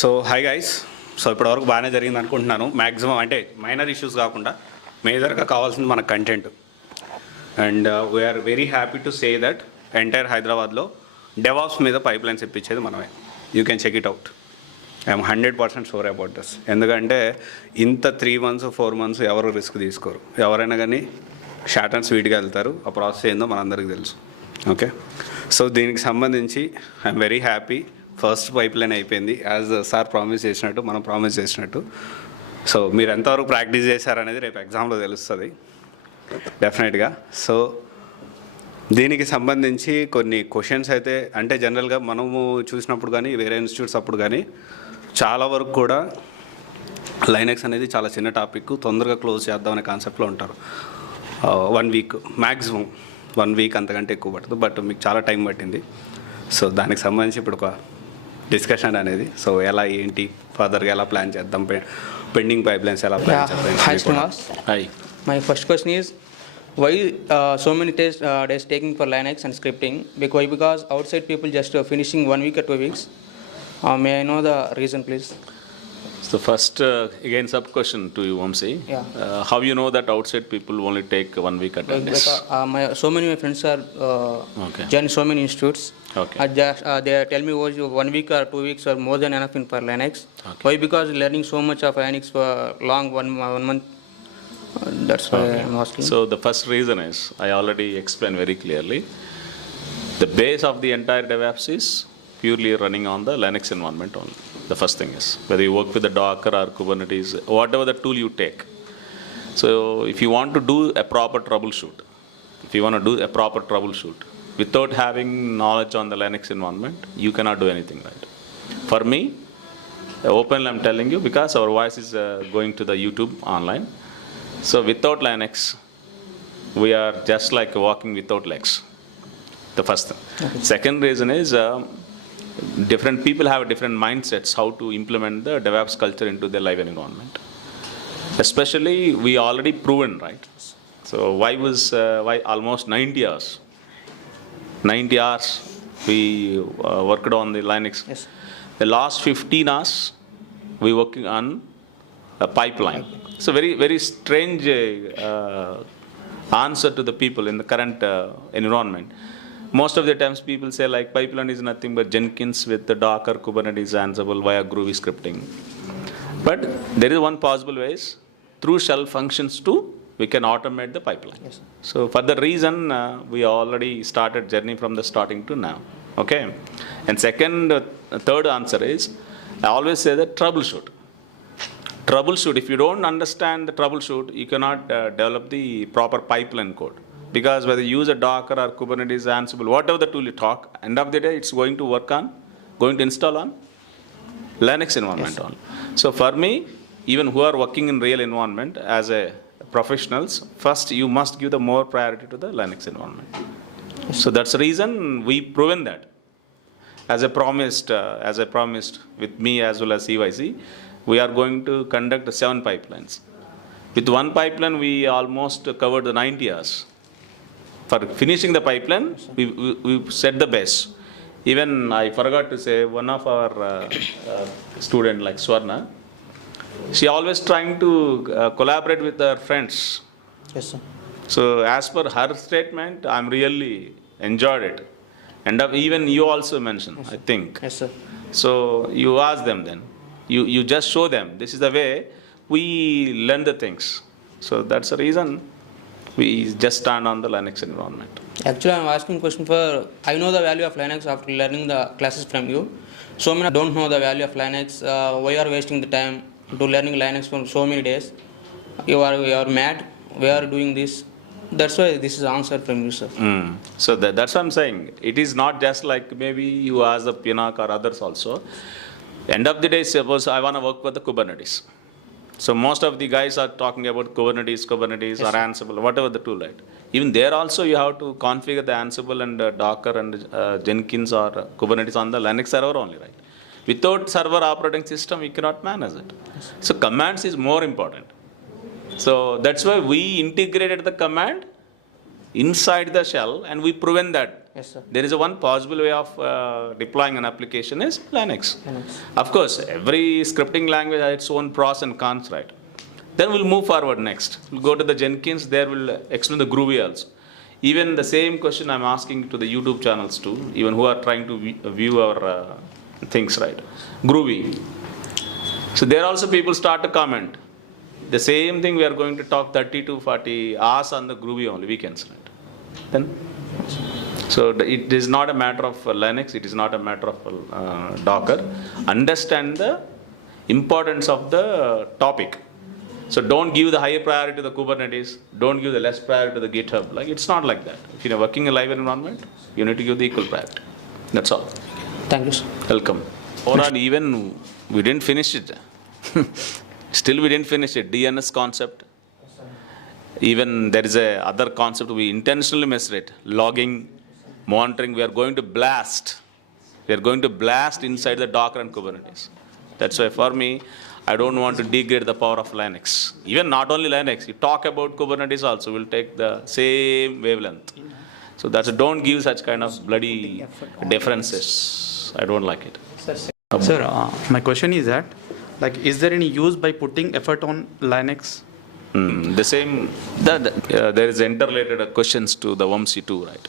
So hi guys. So ఇప్పటివరకు బాగానే జరిగింది అనుకుంటున్నాను. మ్యాక్సిమం అంటే మైనర్ ఇష్యూస్ కాకుండా మేజర్గా కావాల్సింది మన content. And we are very happy to say that entire హైదరాబాద్లో డెవాప్స్ మీద పైప్ లైన్స్ ఇప్పించేది మనమే. You can check it out. I'm 100% sure about this. ఎందుకంటే ఇంత 3 months 4 months ఎవరు రిస్క్ తీసుకోరు. ఎవరైనా కానీ షార్ట్ అండ్ స్వీట్గా వెళ్తారు. ఆ ప్రాసెస్ ఏందో మనందరికీ తెలుసు. ఓకే, సో దీనికి సంబంధించి I'm very happy. First pipe line అయిపోయింది యాజ్ సార్ ప్రామిస్ చేసినట్టు, మనం ప్రామిస్ చేసినట్టు. సో మీరు ఎంతవరకు ప్రాక్టీస్ చేశారనేది రేపు ఎగ్జామ్లో తెలుస్తుంది డెఫినెట్గా. సో దీనికి సంబంధించి కొన్ని క్వశ్చన్స్ అయితే అంటే జనరల్గా మనము చూసినప్పుడు కానీ వేరే ఇన్స్టిట్యూట్స్ అప్పుడు కానీ చాలా వరకు కూడా లైనెక్స్ అనేది చాలా చిన్న టాపిక్, తొందరగా క్లోజ్ చేద్దామనే కాన్సెప్ట్లో ఉంటారు. 1 week మ్యాక్సిమం, 1 week అంతకంటే ఎక్కువ పడుతుంది. బట్ మీకు చాలా టైం పట్టింది. సో దానికి సంబంధించి ఇప్పుడు ఒక డిస్కషన్ అనేది, సో ఎలా ఏంటి ఫర్దర్గా ఎలా ప్లాన్ చేద్దాం, పెండింగ్ పైప్ లైన్స్ ఎలా ప్లాన్ చేద్దాం. Hi Srinivas. Hi. My first question is why so many days taking for Linux and scripting? Because outside people just finishing 1 week or 2 weeks. May I know the reason, please? So first, again, sub question to you, Vamsi. Yeah. How you know that outside people only take 1 week attendance? So many of my friends are Okay. joining so many institutes. Okay. They tell me, oh, 1 week or 2 weeks are more than enough in for Linux. Okay. Why? Because learning so much of Linux for long, one month. That's why I'm asking. So the first reason is, I already explained very clearly, the base of the entire DevOps is purely running on the Linux environment only. The first thing is, whether you work with the Docker or Kubernetes, whatever the tool you take. So if you want to do a proper troubleshoot, without having knowledge on the Linux environment, you cannot do anything, right? For me, openly I'm telling you, because our voice is going to the YouTube online. So without Linux, we are just like walking without legs. The first thing. Okay. Second reason is different people have different mindsets how to implement the DevOps culture into their live environment. Especially, we already proven, right? So why almost 90 hours? 90 hours we worked on the Linux. Yes. The last 15 hours we working on a pipeline. So very strange answer to the people in the current environment. Most of the times people say like pipeline is nothing but Jenkins with the Docker, Kubernetes, Ansible via Groovy scripting. But there is one possible ways, through shell functions too, we can automate the pipeline. Yes. So for the reason we already started journey from the starting to now. Okay. And third answer is, I always say that troubleshoot. If you don't understand the troubleshoot, you cannot develop the proper pipeline code. Because whether you use a Docker or Kubernetes, Ansible, whatever the tool you talk, end of the day, it's going to install on Linux environment. Yes. On. So for me, even who are working in real environment as a professionals, first you must give the more priority to the Linux environment. Yes. So that's the reason we proven that. As I promised with me as well as EYC, we are going to conduct 7 pipelines. With one pipeline, we almost covered the 90 hours. For finishing the pipeline, we set the base. Even I forgot to say, one of our student like Swarna, she always trying to collaborate with her friends. Yes, sir. So as per her statement, I'm really enjoyed it. And even you also mentioned, yes, I think. Yes, sir. So you ask them then. You just show them. This is the way we learn the things. So that's the reason we just stand on the Linux environment. Actually, I'm asking question for, I know the value of Linux after learning the classes from you. So many don't know the value of Linux. Why are wasting the time to learning Linux for so many days? You are mad. Why are doing this? That's why this is answered from you, sir. So that's what I'm saying. It is not just like maybe you ask the Pinnack or others also. End of the day, suppose I want to work with the Kubernetes. So most of the guys are talking about Kubernetes, yes, or Ansible, whatever the tool, right? Even there also you have to configure the Ansible and Docker and Jenkins or Kubernetes on the Linux server only, right? Without server operating system, we cannot manage it. Yes. So commands is more important. So that's why we integrated the command inside the shell and we proven that Yes, sir. There is a one possible way of deploying an application is Linux. Linux. Of course, every scripting language has its own pros and cons, right? Then we'll move forward next. We'll go to the Jenkins, there we'll explain the Groovy also. Even the same question I'm asking to the YouTube channels too, even who are trying to view our things, right? Groovy. So there also people start to comment. The same thing we are going to talk 30 to 40 hours on the Groovy only, weekends, right? Then, so it is not a matter of Linux, it is not a matter of Docker. Understand the importance of the topic. So don't give the higher priority to the Kubernetes, don't give the less priority to the GitHub. Like, it's not like that. If you're working in a live environment, you need to give the equal priority. That's all. Thank you, sir. Welcome. Or even we didn't finish it. Still we didn't finish it. DNS concept. Even there is a other concept we intentionally missed it. Logging, monitoring. We are going to blast. We are going to blast inside the Docker and Kubernetes. That's why for me, I don't want to degrade the power of Linux. Even not only Linux, you talk about Kubernetes also, we'll take the same wavelength. So that's don't give such kind of bloody differences. I don't like it. Sir, my question is that, like, is there any use by putting effort on Linux? The same, there is interrelated questions to the Vamsi too, right?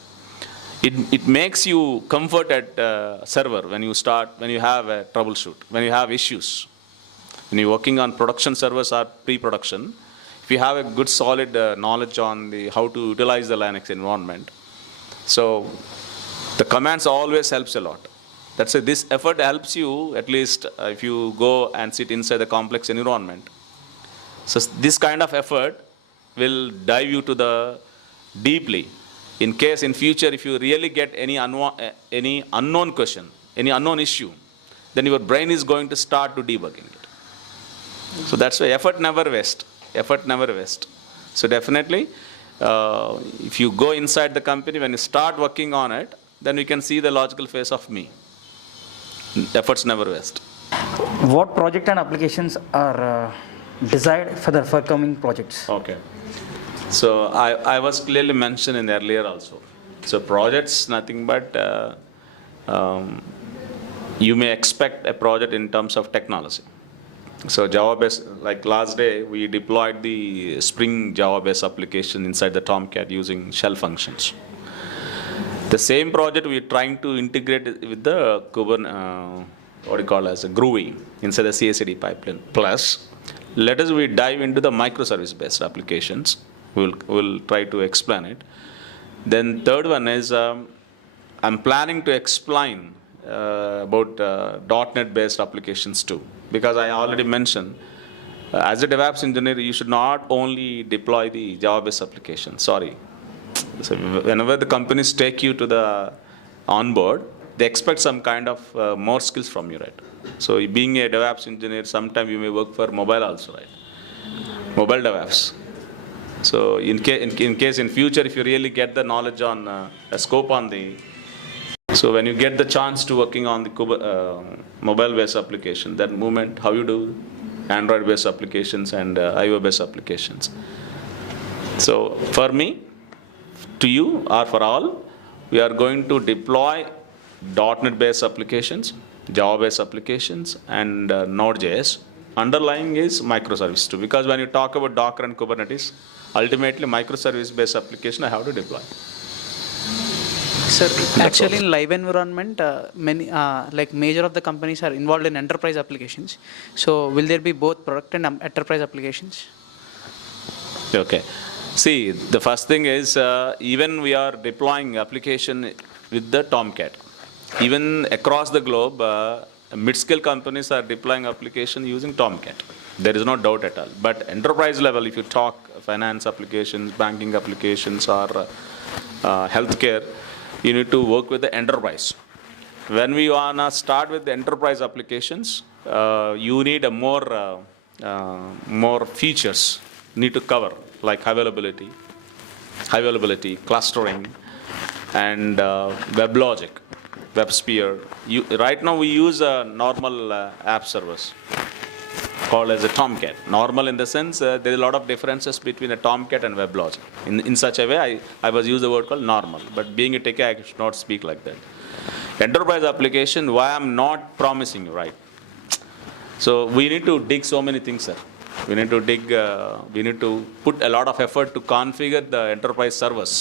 It makes you comfort at server when you have a troubleshoot, when you have issues. When you're working on production servers or pre-production, if you have a good solid knowledge on how to utilize the Linux environment, so the commands always helps a lot. That's why this effort helps you at least if you go and sit inside the complex environment. So this kind of effort will dive you to the deeply. In case in future, if you really get any unknown question, any unknown issue, then your brain is going to start to debugging it. So that's why effort never waste. Effort never waste. So definitely, if you go inside the company, when you start working on it, then you can see the logical face of me. Efforts never waste. What project and applications are desired for the forthcoming projects? Okay. So I was clearly mentioned in earlier also. So projects, nothing but you may expect a project in terms of technology. So Java-based, like last day, we deployed the Spring Java-based application inside the Tomcat using shell functions. The same project we are trying to integrate it with the Kubernetes, what do you call as a Groovy inside the CI/CD pipeline. Plus, let us we dive into the microservice-based applications. We'll try to explain it. Then third one is I'm planning to explain about .NET-based applications too, because I already mentioned as a DevOps engineer, you should not only deploy the Java-based application. Sorry. So whenever the companies take you to the onboard, they expect some kind of more skills from you, right? So being a DevOps engineer, sometimes you may work for mobile also, right? Mobile DevOps. So in case in future, if you really get the knowledge on a scope on the, so when you get the chance to working on the mobile-based application, that moment, how you do Android-based applications and IO-based applications. So for me, to you or for all, we are going to deploy .NET-based applications, Java-based applications, and Node.js. Underlying is microservice too, because when you talk about Docker and Kubernetes, ultimately microservice-based application I have to deploy. Sir, actually in live environment, many like major of the companies are involved in enterprise applications. So will there be both product and enterprise applications? Okay. See, the first thing is even we are deploying application with the Tomcat. Even across the globe, mid-scale companies are deploying application using Tomcat. There is no doubt at all. But enterprise level, if you talk finance applications, banking applications, or healthcare, you need to work with the enterprise. When we wanna start with the enterprise applications, you need a more features need to cover, like availability, clustering, and WebLogic, WebSphere. Right now we use normal app servers. called as a Tomcat. Normal in the sense there is a lot of differences between a Tomcat and WebLogic. In such a way, I was used the word called normal. But being a techie, I should not speak like that. Enterprise application, why I'm not promising you, right? So we need to dig so many things, sir. We need to put a lot of effort to configure the enterprise servers,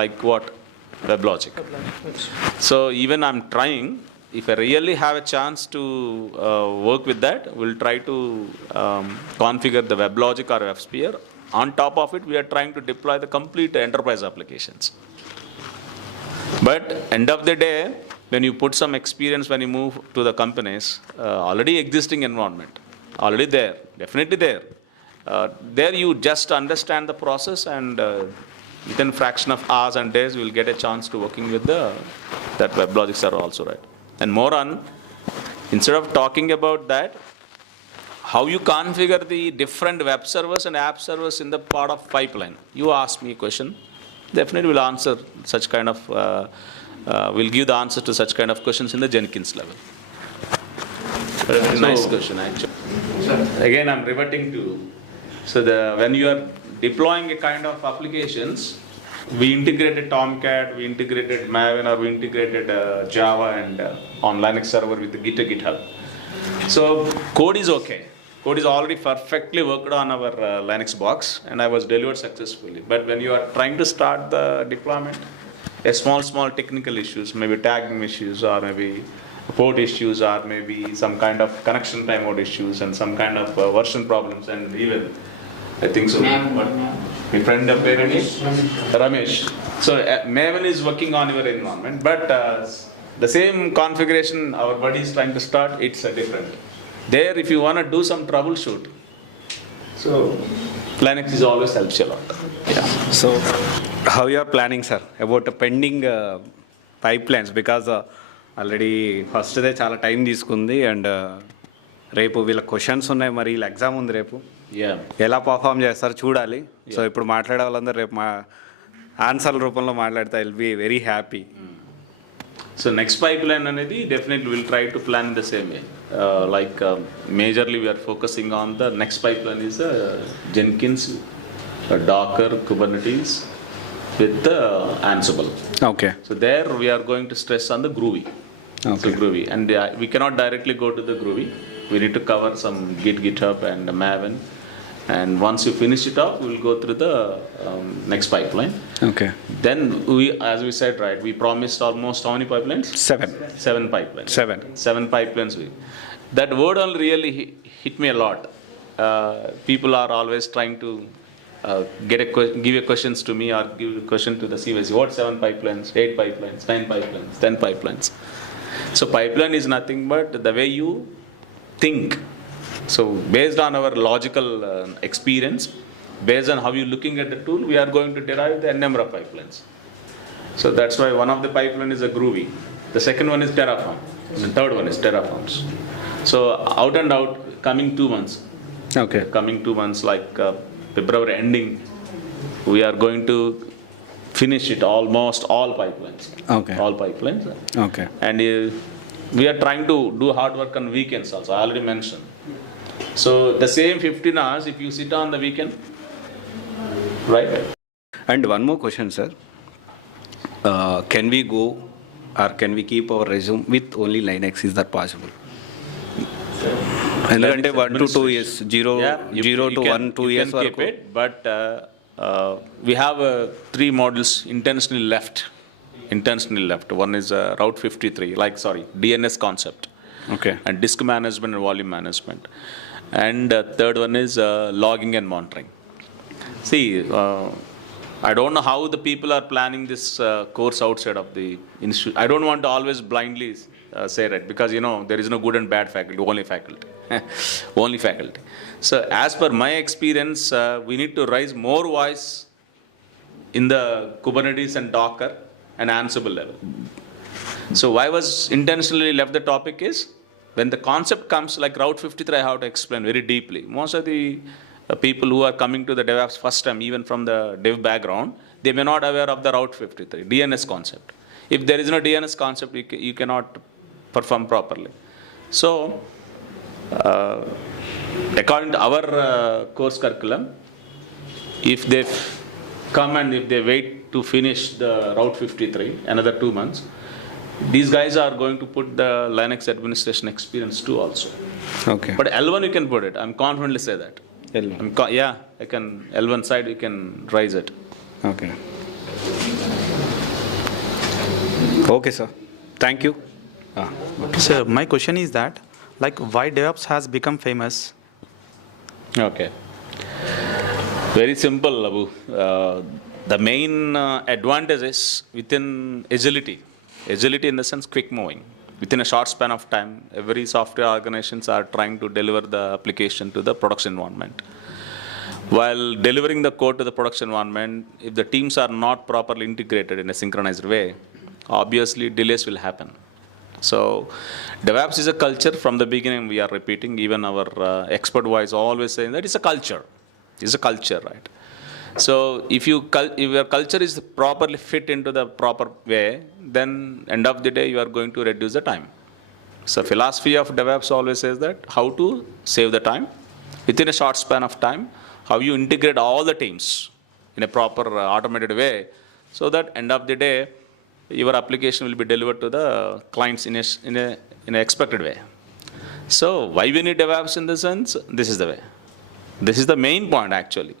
like what? WebLogic. So even I'm trying, if I really have a chance to work with that, we'll try to configure the WebLogic or WebSphere. On top of it, we are trying to deploy the complete enterprise applications. But end of the day, when you put some experience, when you move to the companies, already existing environment, already there, definitely there. There you just understand the process, and within fraction of hours and days, you will get a chance to working with that WebLogic server also, right? And more on, instead of talking about that, how you configure the different web servers and app servers in the part of pipeline. You ask me a question, definitely will answer such kind of, we'll give the answer to such kind of questions in the Jenkins level. Very nice question, actually. Again, I'm reverting to, so when you are deploying a kind of applications, we integrated Tomcat, we integrated Maven, or we integrated Java and on Linux server with the GitHub. So code is okay. Code is already perfectly worked on our Linux box, and I was delivered successfully. But when you are trying to start the deployment, a small technical issues, maybe tagging issues, or maybe port issues, or maybe some kind of connection timeout issues, and some kind of version problems, and even I think so. My friend Ramesh. So Maven is working on your environment, but the same configuration our buddy is trying to start, it's different. There, if you want to do some troubleshoot, so Linux is always helps you a lot. Yeah. So how you are planning, sir, about the pending pipelines? Because already first they చాలా time తీసుకుంది, and రేపు వీళ్ళ questions ఉన్నాయి, మరి వీళ్ళ exam ఉంది రేపు. ఎలా పర్ఫామ్ చేస్తారు చూడాలి. సో ఇప్పుడు మాట్లాడే వాళ్ళందరూ రేపు మా ఆన్సర్ల రూపంలో మాట్లాడితే I will be very happy. So next pipeline anedi definitely we'll try to plan in the same way. Majorly we are focusing on the next pipeline is Jenkins, Docker, Kubernetes with Ansible. Okay. So there we are going to stress on the Groovy. Okay. So Groovy, and we cannot directly go to the Groovy. We need to cover some GitHub and Maven. And once you finish it off, we'll go through the next pipeline. Okay. Then as we said, right, we promised almost how many pipelines? 7 pipelines. 7 pipelines. That word only really hit me a lot. People are always trying to give a questions to me, or give a question to the CVC. What 7 pipelines, 8 pipelines, 9 pipelines, 10 pipelines? So pipeline is nothing but the way you think. So based on our logical experience, based on how you're looking at the tool, we are going to derive the number of pipelines. So that's why one of the pipeline is a Groovy. The second one is Terraform. The third one is Terraforms. So out and out, coming 2 months. Okay. Coming 2 months, like February ending, we are going to finish it almost all pipelines. Okay. All pipelines. Okay. And we are trying to do hard work on weekends also. I already mentioned. So the same 15 hours, if you sit on the weekend, right? And one more question, sir. Can we go, or can we keep our resume with only Linux? Is that possible? ఎందుకంటే 1 to 2 years, 0 to 1, 2 years వరకు. But we have 3 modules intentionally left. One is Route 53, DNS concept. Okay. And disk management and volume management. And third one is logging and monitoring. See, I don't know how the people are planning this course outside of the institute. I don't want to always blindly say that, because there is no good and bad faculty, only faculty. So as per my experience, we need to raise more voice in the Kubernetes and Docker and Ansible level. So why was intentionally left the topic is, when the concept comes like Route 53, I have to explain very deeply. Most of the people who are coming to the DevOps first time, even from the dev background, they may not aware of the Route 53, DNS concept. If there is no DNS concept, you cannot perform properly. So According to our course curriculum, if they come and if they wait to finish the Route 53, another 2 months, these guys are going to put the Linux administration experience too also. Okay. But L1 you can put it. I'm confidently say that. L1. Yeah, I can, L1 side you can raise it. Okay. Okay, sir. Thank you. So my question is that, like, why DevOps has become famous? Okay. Very simple, Abu. The main advantage is within agility. Agility in the sense quick moving. Within a short span of time, every software organizations are trying to deliver the application to the production environment. While delivering the code to the production environment, if the teams are not properly integrated in a synchronized way, obviously delays will happen. So DevOps is a culture from the beginning. We are repeating, even our expert voice always saying that it's a culture. It's a culture, right? So if your culture is properly fit into the proper way, then end of the day you are going to reduce the time. So philosophy of DevOps always says that how to save the time within a short span of time, how you integrate all the teams in a proper automated way, so that end of the day your application will be delivered to the clients in an expected way. So why we need DevOps in the sense? This is the way. This is the main point actually.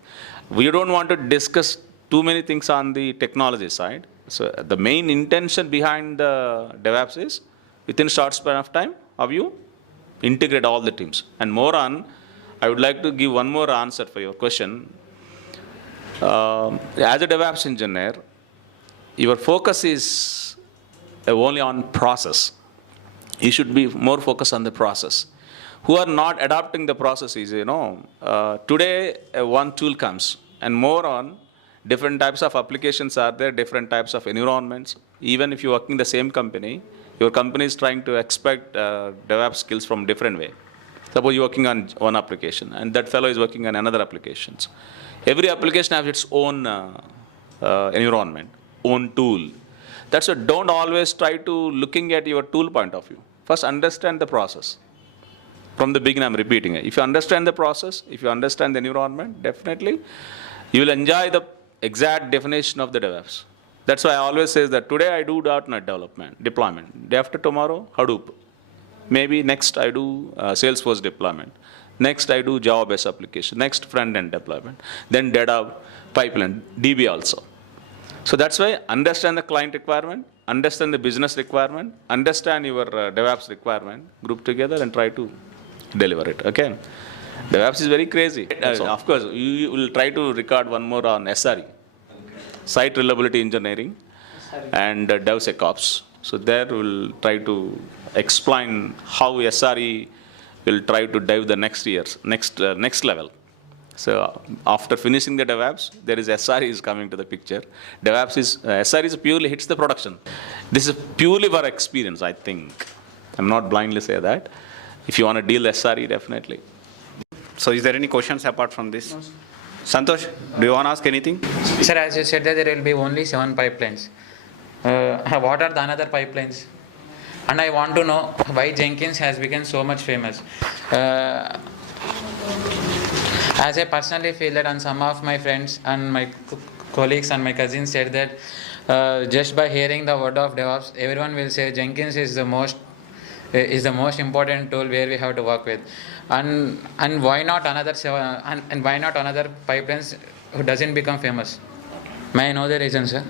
We don't want to discuss too many things on the technology side. So the main intention behind the DevOps is within a short span of time, how you integrate all the teams. And more on, I would like to give one more answer for your question. As a DevOps engineer, your focus is only on process. You should be more focused on the process. Who are not adopting the process is, today one tool comes and more on different types of applications are there, different types of environments. Even if you work in the same company, your company is trying to expect DevOps skills from different way. Suppose you're working on one application and that fellow is working on another applications. Every application has its own environment, own tool. That's why don't always try to looking at your tool point of view. First understand the process. From the beginning, I'm repeating it. If you understand the process, if you understand the environment, definitely you will enjoy the exact definition of the DevOps. That's why I always say that today I do .NET development, deployment. Day after tomorrow, Hadoop. Maybe next I do Salesforce deployment. Next I do Java-based application. Next front-end deployment. Then data pipeline, DB also. So that's why understand the client requirement, understand the business requirement, understand your DevOps requirement, group together and try to deliver it, okay? DevOps is very crazy. Of course, you will try to record one more on SRE, Site Reliability Engineering and DevSecOps. So there we'll try to explain how SRE will try to dive the next level. So after finishing the DevOps, there is SRE is coming to the picture. SRE is purely hits the production. This is purely for experience, I think. I'm not blindly say that. If you want to deal SRE, definitely. So is there any questions apart from this? No, Santosh, do you want to ask anything? Sir, as you said that there will be only 7 pipelines. What are the other pipelines? And I want to know why Jenkins has become so much famous. As I personally feel that, and some of my friends and my colleagues and my cousins said that just by hearing the word of DevOps, everyone will say Jenkins is the most important tool where we have to work with. And why not another 7, and why not another pipelines who doesn't become famous? May I know the reason, sir?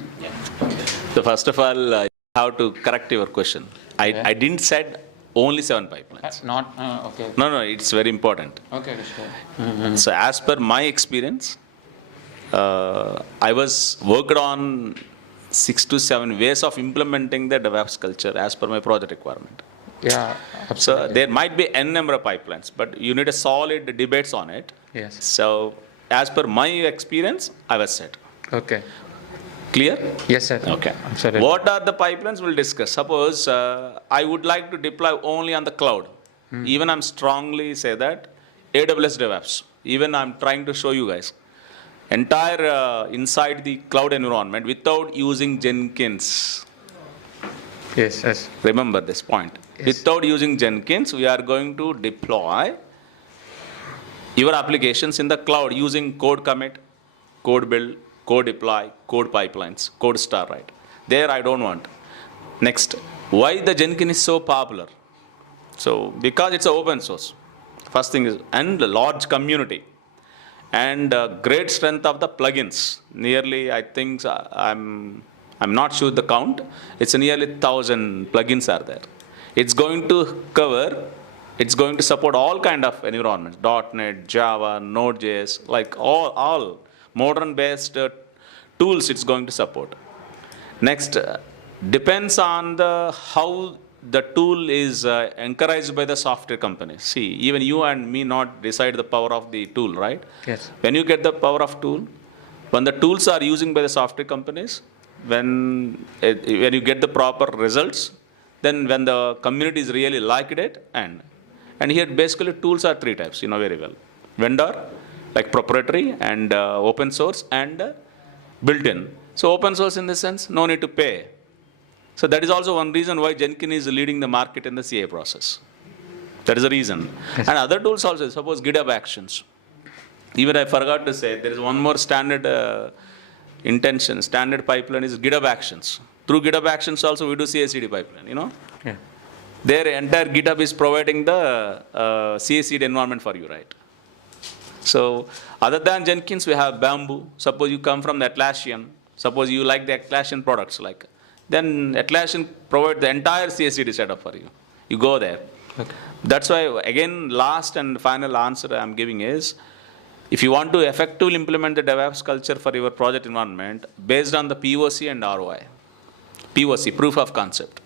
So first of all, I have to correct your question. I didn't said only 7 pipelines. Okay. No, it's very important. Okay, sure. So as per my experience, I was worked on 6 to 7 ways of implementing the DevOps culture as per my project requirement. Yeah, So there might be n number of pipelines, but you need a solid debates on it. yes. So as per my experience, I was set. Okay. Clear? Yes, sir. Okay. Absolutely. What are the pipelines we'll discuss? Suppose I would like to deploy only on the cloud. Even I'm strongly say that AWS DevOps. Even I'm trying to show you guys. Entire inside the cloud environment without using Jenkins. Yes. Remember this point. Yes. Without using Jenkins, we are going to deploy your applications in the cloud using code commit, code build, code deploy, code pipelines, code star, right? There I don't want. Next, why the Jenkins is so popular? So because it's open source. First thing is, and a large community, and great strength of the plugins. Nearly, I think I'm not sure the count. It's nearly 1,000 plugins are there. It's going to cover. It's going to support all kind of environments: .NET, Java, Node.js, like all modern-based tools. It's going to support. Next, depends on the how the tool is encouraged by the software companies. See, even you and me not decide the power of the tool, right? Yes. When you get the power of tool, when the tools are using by the software companies, when you get the proper results, then when the community is really liked it, and here basically tools are three types, you know very well: vendor, like proprietary, and open source, and built-in. So open source in the sense, no need to pay. So that is also one reason why Jenkins is leading the market in the CI process. That is the reason. And other tools also, suppose GitHub Actions. Even I forgot to say, there is one more standard standard pipeline is GitHub Actions. Through GitHub Actions also we do CI/CD pipeline, you know. Yeah. Their entire GitHub is providing the CI/CD environment for you, right? So other than Jenkins, we have Bamboo. Suppose you come from the Atlassian. Suppose you like the Atlassian products, like, then Atlassian provide the entire CI/CD setup for you. You go there. Okay. That's why, again, last and final answer I'm giving is, if you want to effectively implement the DevOps culture for your project environment based on the POC and ROI, POC, proof of concept,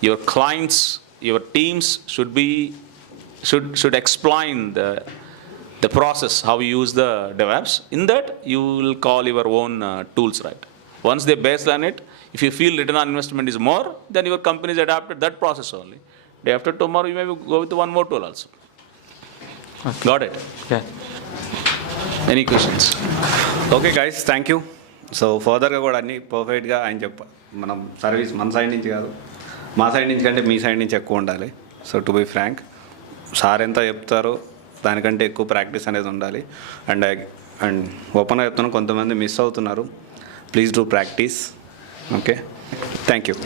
your clients, your teams should explain the process, how you use the DevOps. In that, you will call your own tools, right? Once they baseline it, if you feel return on investment is more, then your company is adapted that process only. Day after tomorrow, you may go with one more tool also. Okay. Got it? Yeah. Any questions? Okay guys, thank you. So ఫర్దర్గా కూడా అన్నీ పర్ఫెక్ట్గా ఆయన మనం service మన side నుంచి కాదు, మా సైడ్ నుంచి కంటే మీ సైడ్ నుంచి ఎక్కువ ఉండాలి. So to be frank, sir ఎంత చెప్తారో దానికంటే ఎక్కువ ప్రాక్టీస్ అనేది ఉండాలి. అండ్ ఓపెన్గా చెప్తున్నాను, కొంతమంది మిస్ అవుతున్నారు. Please do practice. Okay, thank you.